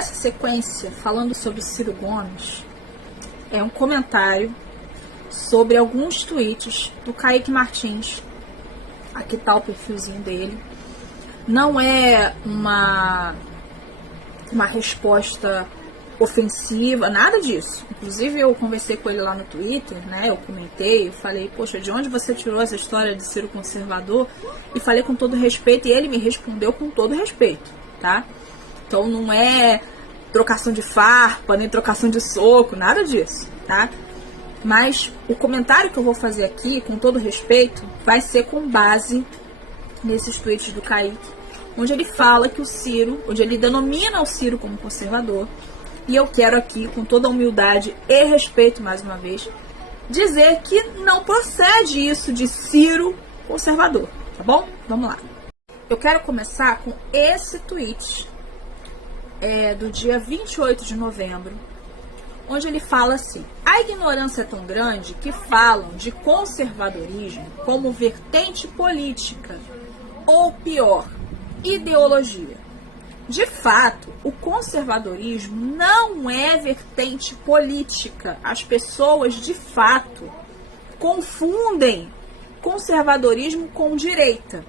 Essa sequência, falando sobre Ciro Gomes, é um comentário sobre alguns tweets do Kaique Martins. Aqui tá o perfilzinho dele. Não é uma resposta ofensiva, nada disso. Inclusive eu conversei com ele lá no Twitter, né? Eu comentei, eu falei, poxa, de onde você tirou essa história de Ciro conservador? E falei com todo respeito e ele me respondeu com todo respeito, tá? Então não é trocação de farpa, nem trocação de soco, nada disso, tá? Mas o comentário que eu vou fazer aqui, com todo respeito, vai ser com base nesses tweets do Kaique, onde ele fala que o Ciro, onde ele denomina o Ciro como conservador. E eu quero aqui, com toda a humildade e respeito, mais uma vez, dizer que não procede isso de Ciro conservador, tá bom? Vamos lá. Eu quero começar com esse tweet do dia 28 de novembro, onde ele fala assim: a ignorância é tão grande que falam de conservadorismo como vertente política, ou pior, ideologia. De fato, o conservadorismo não é vertente política. As pessoas, de fato, confundem conservadorismo com direita.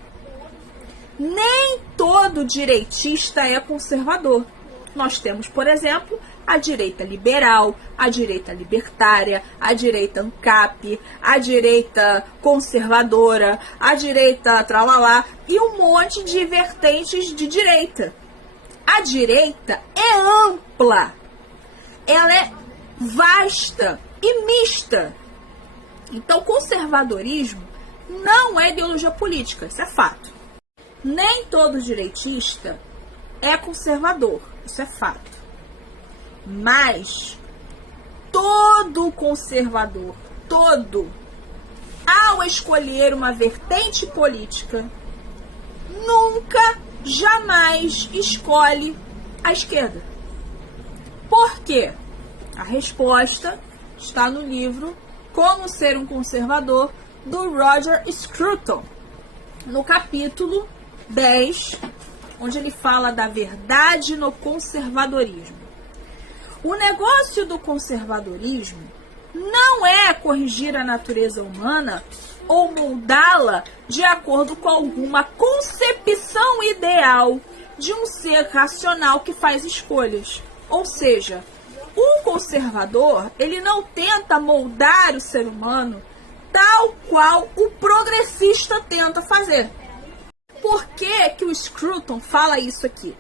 Nem todo direitista é conservador. Nós temos, por exemplo, a direita liberal, a direita libertária, a direita ANCAP, a direita conservadora, a direita tralalá e um monte de vertentes de direita. A direita é ampla, ela é vasta e mista. Então, conservadorismo não é ideologia política, isso é fato. Nem todo direitista é conservador, isso é fato. Mas todo conservador, ao escolher uma vertente política, nunca, jamais escolhe a esquerda. Por quê? A resposta está no livro Como Ser um Conservador, do Roger Scruton, no capítulo 10, onde ele fala da verdade no conservadorismo. O negócio do conservadorismo não é corrigir a natureza humana ou moldá-la de acordo com alguma concepção ideal de um ser racional que faz escolhas. Ou seja, um conservador, ele não tenta moldar o ser humano tal qual o progressista tenta fazer. Por que o Scruton fala isso aqui?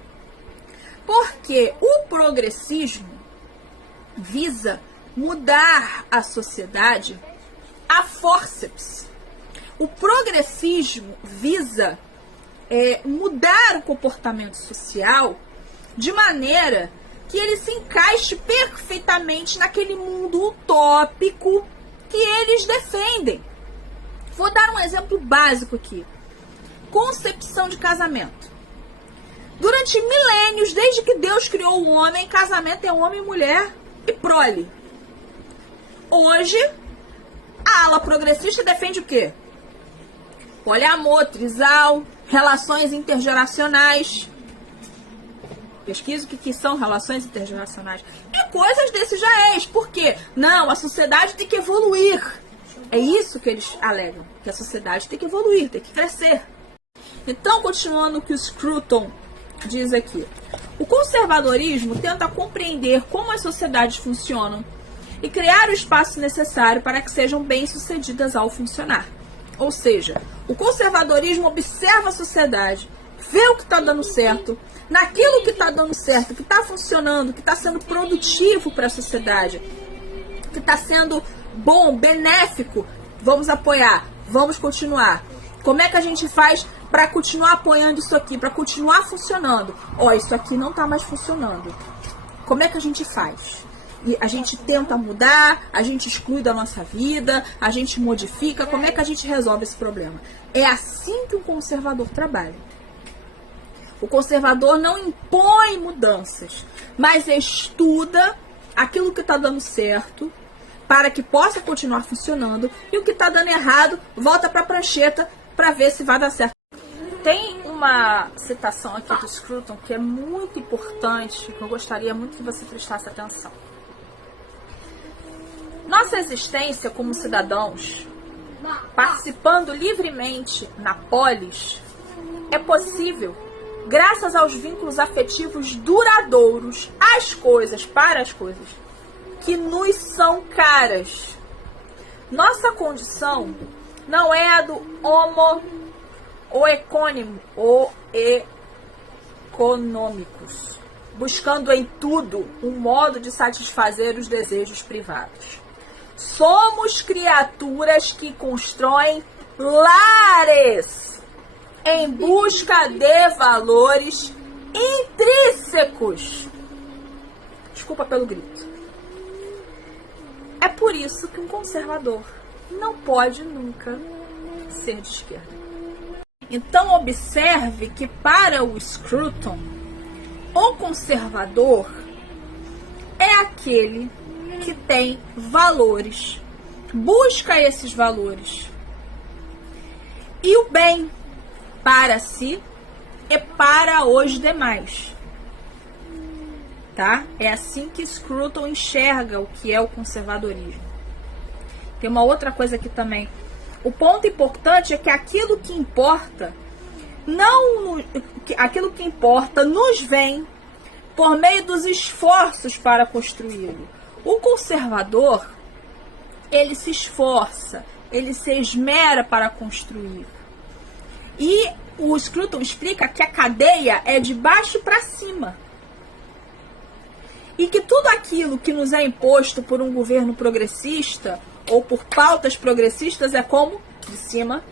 Porque o progressismo visa mudar a sociedade a fórceps. O progressismo visa mudar o comportamento social de maneira que ele se encaixe perfeitamente naquele mundo utópico que eles defendem. Vou dar um exemplo básico aqui. Concepção de casamento. Durante milênios, desde que Deus criou o homem, casamento é homem, mulher e prole. Hoje, a ala progressista defende o quê? Poliamor, trisal, relações intergeracionais. Pesquisa o que são relações intergeracionais. E coisas desse jaez. Por quê? Não, a sociedade tem que evoluir. É isso que eles alegam. Que a sociedade tem que evoluir, tem que crescer. Então, continuando o que o Scruton diz aqui. O conservadorismo tenta compreender como as sociedades funcionam e criar o espaço necessário para que sejam bem-sucedidas ao funcionar. Ou seja, o conservadorismo observa a sociedade, vê o que está dando certo, naquilo que está dando certo, que está funcionando, que está sendo produtivo para a sociedade, que está sendo bom, benéfico, vamos apoiar, vamos continuar. Como é que a gente faz para continuar apoiando isso aqui, para continuar funcionando? Ó, isso aqui não está mais funcionando. Como é que a gente faz? E a gente tenta mudar, a gente exclui da nossa vida, a gente modifica. Como é que a gente resolve esse problema? É assim que um conservador trabalha. O conservador não impõe mudanças, mas estuda aquilo que está dando certo para que possa continuar funcionando, e o que está dando errado volta para a prancheta para ver se vai dar certo. Tem uma citação aqui do Scruton que é muito importante, que eu gostaria muito que você prestasse atenção. Nossa existência como cidadãos, participando livremente na polis, é possível graças aos vínculos afetivos duradouros às coisas, para as coisas, que nos são caras. Nossa condição não é a do homo ou econômicos, buscando em tudo um modo de satisfazer os desejos privados. Somos criaturas que constroem lares em busca de valores intrínsecos. Desculpa pelo grito. É por isso que um conservador não pode nunca ser de esquerda. Então observe que para o Scruton, o conservador é aquele que tem valores, busca esses valores e o bem para si e para os demais, tá? É assim que Scruton enxerga o que é o conservadorismo. Tem uma outra coisa aqui também. O ponto importante é que aquilo que importa aquilo que importa nos vem por meio dos esforços para construí-lo. O conservador, ele se esforça, ele se esmera para construir. E o Scruton explica que a cadeia é de baixo para cima. E que tudo aquilo que nos é imposto por um governo progressista ou por pautas progressistas é como? De cima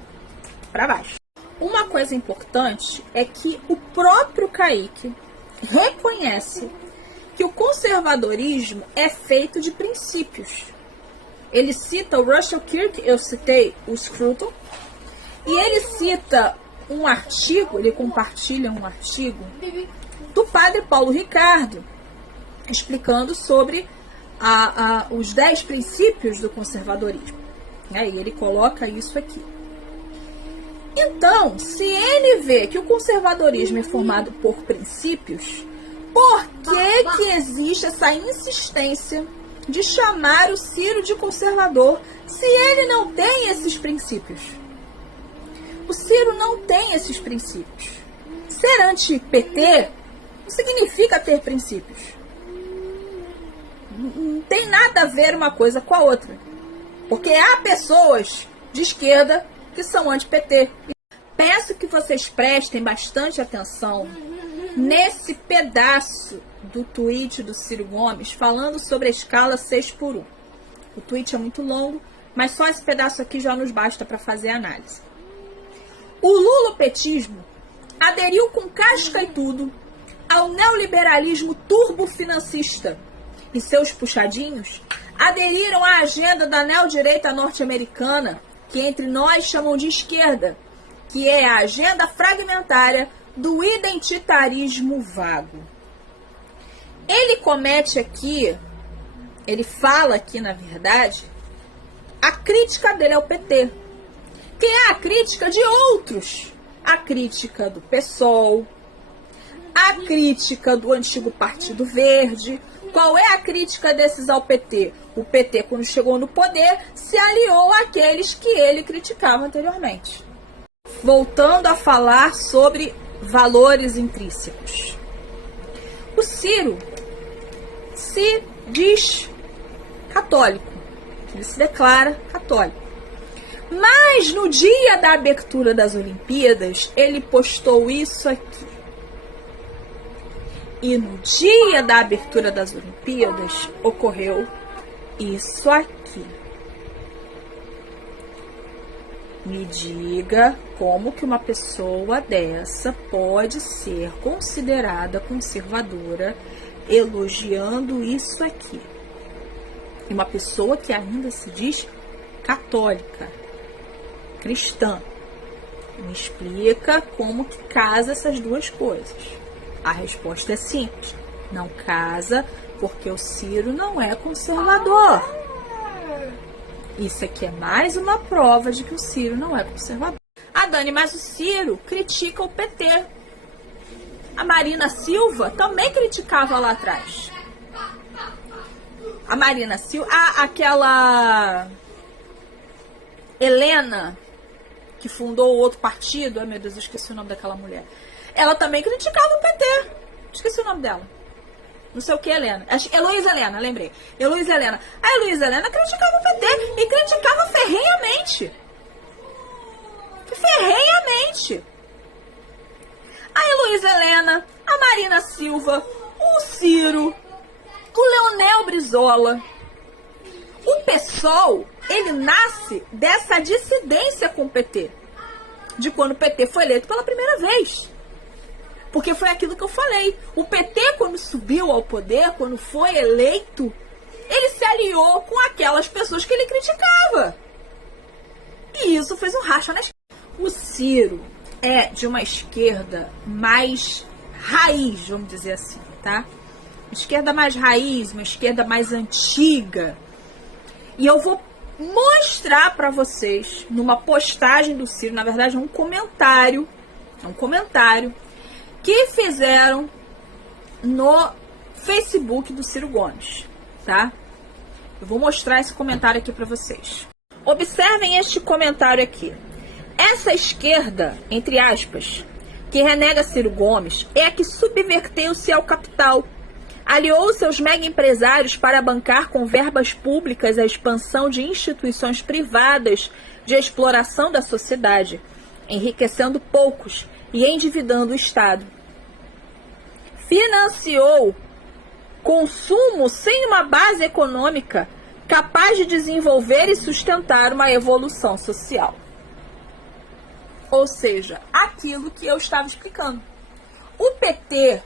para baixo. Uma coisa importante é que o próprio Kaique reconhece que o conservadorismo é feito de princípios. Ele cita o Russell Kirk, eu citei o Scruton, e ele cita um artigo, ele compartilha um artigo do padre Paulo Ricardo, explicando sobre os 10 princípios do conservadorismo. E ele coloca isso aqui. Então, se ele vê que o conservadorismo é formado por princípios, por que existe essa insistência de chamar o Ciro de conservador se ele não tem esses princípios? O Ciro não tem esses princípios. Ser anti-PT não significa ter princípios. Não tem nada a ver uma coisa com a outra. Porque há pessoas de esquerda que são anti-PT. Peço que vocês prestem bastante atenção nesse pedaço do tweet do Ciro Gomes falando sobre a escala 6x1. O tweet é muito longo, mas só esse pedaço aqui já nos basta para fazer a análise. O lulopetismo aderiu com casca e tudo ao neoliberalismo turbofinancista e seus puxadinhos aderiram à agenda da neodireita norte-americana, que entre nós chamam de esquerda, que é a agenda fragmentária do identitarismo vago. Ele comete aqui, ele fala aqui, na verdade, a crítica dele ao PT, que é a crítica de outros. A crítica do PSOL, a crítica do antigo Partido Verde. Qual é a crítica desses ao PT? O PT, quando chegou no poder, se aliou àqueles que ele criticava anteriormente. Voltando a falar sobre valores intrínsecos. O Ciro se diz católico, ele se declara católico. Mas no dia da abertura das Olimpíadas, ele postou isso aqui. E no dia da abertura das Olimpíadas, ocorreu isso aqui. Me diga como que uma pessoa dessa pode ser considerada conservadora elogiando isso aqui. E uma pessoa que ainda se diz católica, cristã. Me explica como que casa essas duas coisas. A resposta é simples. Não casa porque o Ciro não é conservador. Isso aqui é mais uma prova de que o Ciro não é conservador. a Dani, mas o Ciro critica o PT. A Marina Silva também criticava lá atrás. A Marina Silva, aquela Helena, que fundou o outro partido, ai meu Deus, eu esqueci o nome daquela mulher. Ela também criticava o PT. Esqueci o nome dela. Não sei o que, Helena. Heloísa Helena, lembrei. Heloísa Helena. A Heloísa Helena criticava o PT e criticava ferrenhamente. Ferrenhamente. A Heloísa Helena, a Marina Silva, o Ciro, o Leonel Brizola. O PSOL, ele nasce dessa dissidência com o PT. De quando o PT foi eleito pela primeira vez. Porque foi aquilo que eu falei. O PT, quando subiu ao poder, quando foi eleito, ele se aliou com aquelas pessoas que ele criticava. E isso fez um racha na esquerda. O Ciro é de uma esquerda mais raiz, vamos dizer assim, tá? Uma esquerda mais raiz, uma esquerda mais antiga. E eu vou mostrar para vocês, numa postagem do Ciro, na verdade é um comentário que fizeram no Facebook do Ciro Gomes, tá? Eu vou mostrar esse comentário aqui para vocês. Observem este comentário aqui. Essa esquerda, entre aspas, que renega Ciro Gomes, é a que subverteu-se ao capital. Aliou seus mega empresários para bancar com verbas públicas a expansão de instituições privadas de exploração da sociedade, enriquecendo poucos e endividando o Estado. Financiou consumo sem uma base econômica capaz de desenvolver e sustentar uma evolução social. Ou seja, aquilo que eu estava explicando. O PT,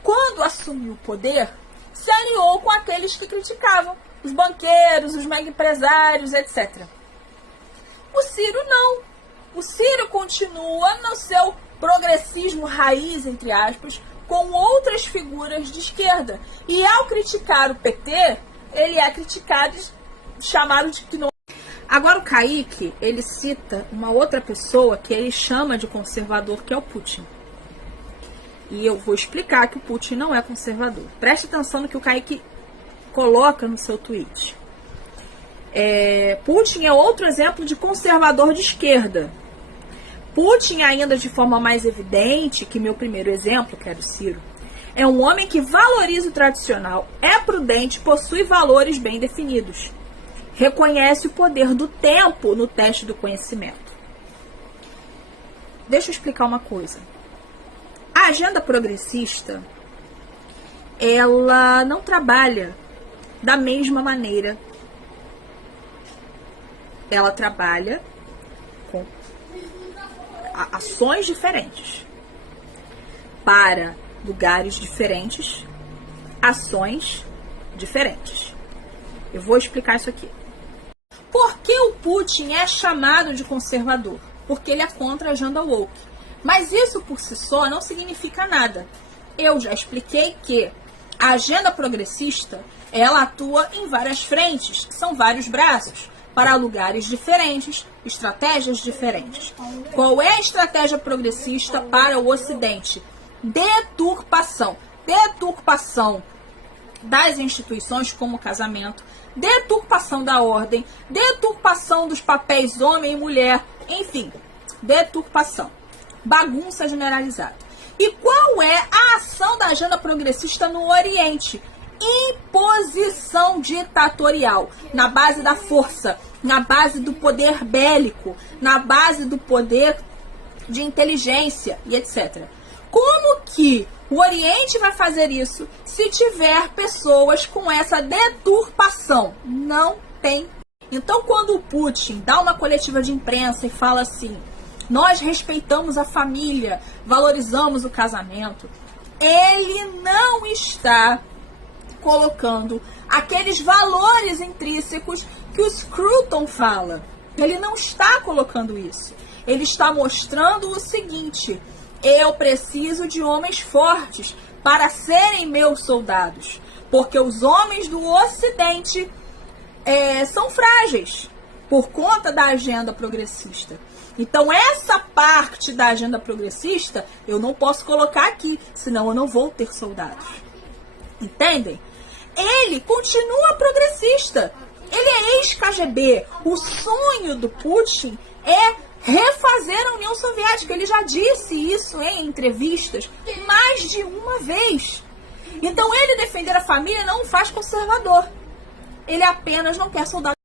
quando assumiu o poder, se aliou com aqueles que criticavam, os banqueiros, os mega empresários, etc. O Ciro não. O Ciro continua no seu progressismo raiz, entre aspas, com outras figuras de esquerda. E ao criticar o PT, ele é criticado, chamado de que não. Agora o Kaique, ele cita uma outra pessoa que ele chama de conservador, que é o Putin. E eu vou explicar que o Putin não é conservador. Preste atenção no que o Kaique coloca no seu tweet. Putin é outro exemplo de conservador de esquerda. Putin, ainda de forma mais evidente que meu primeiro exemplo, que era o Ciro, é um homem que valoriza o tradicional, é prudente, possui valores bem definidos. Reconhece o poder do tempo no teste do conhecimento. Deixa eu explicar uma coisa. A agenda progressista, ela não trabalha da mesma maneira. Ela trabalha com ações diferentes, para lugares diferentes, ações diferentes. Eu vou explicar isso aqui. Por que o Putin é chamado de conservador? Porque ele é contra a agenda woke. Mas isso por si só não significa nada. Eu já expliquei que a agenda progressista, ela atua em várias frentes, que são vários braços, para lugares diferentes, estratégias diferentes. Qual é a estratégia progressista para o Ocidente? Deturpação. Deturpação das instituições como o casamento, deturpação da ordem, deturpação dos papéis homem e mulher, enfim, deturpação. Bagunça generalizada. E qual é a ação da agenda progressista no Oriente? Imposição ditatorial, na base da força, na base do poder bélico, na base do poder de inteligência e etc. Como que o Oriente vai fazer isso se tiver pessoas com essa deturpação? Não tem. Então, quando o Putin dá uma coletiva de imprensa e fala assim, nós respeitamos a família, valorizamos o casamento, ele não está colocando aqueles valores intrínsecos que o Scruton fala. Ele não está colocando isso. Ele está mostrando o seguinte: eu preciso de homens fortes para serem meus soldados, porque os homens do Ocidente são frágeis por conta da agenda progressista. Então essa parte da agenda progressista eu não posso colocar aqui, senão eu não vou ter soldados. Entendem? Ele continua progressista. Ele é ex-KGB. O sonho do Putin é refazer a União Soviética. Ele já disse isso em entrevistas mais de uma vez. Então ele defender a família não o faz conservador. Ele apenas não quer soldados.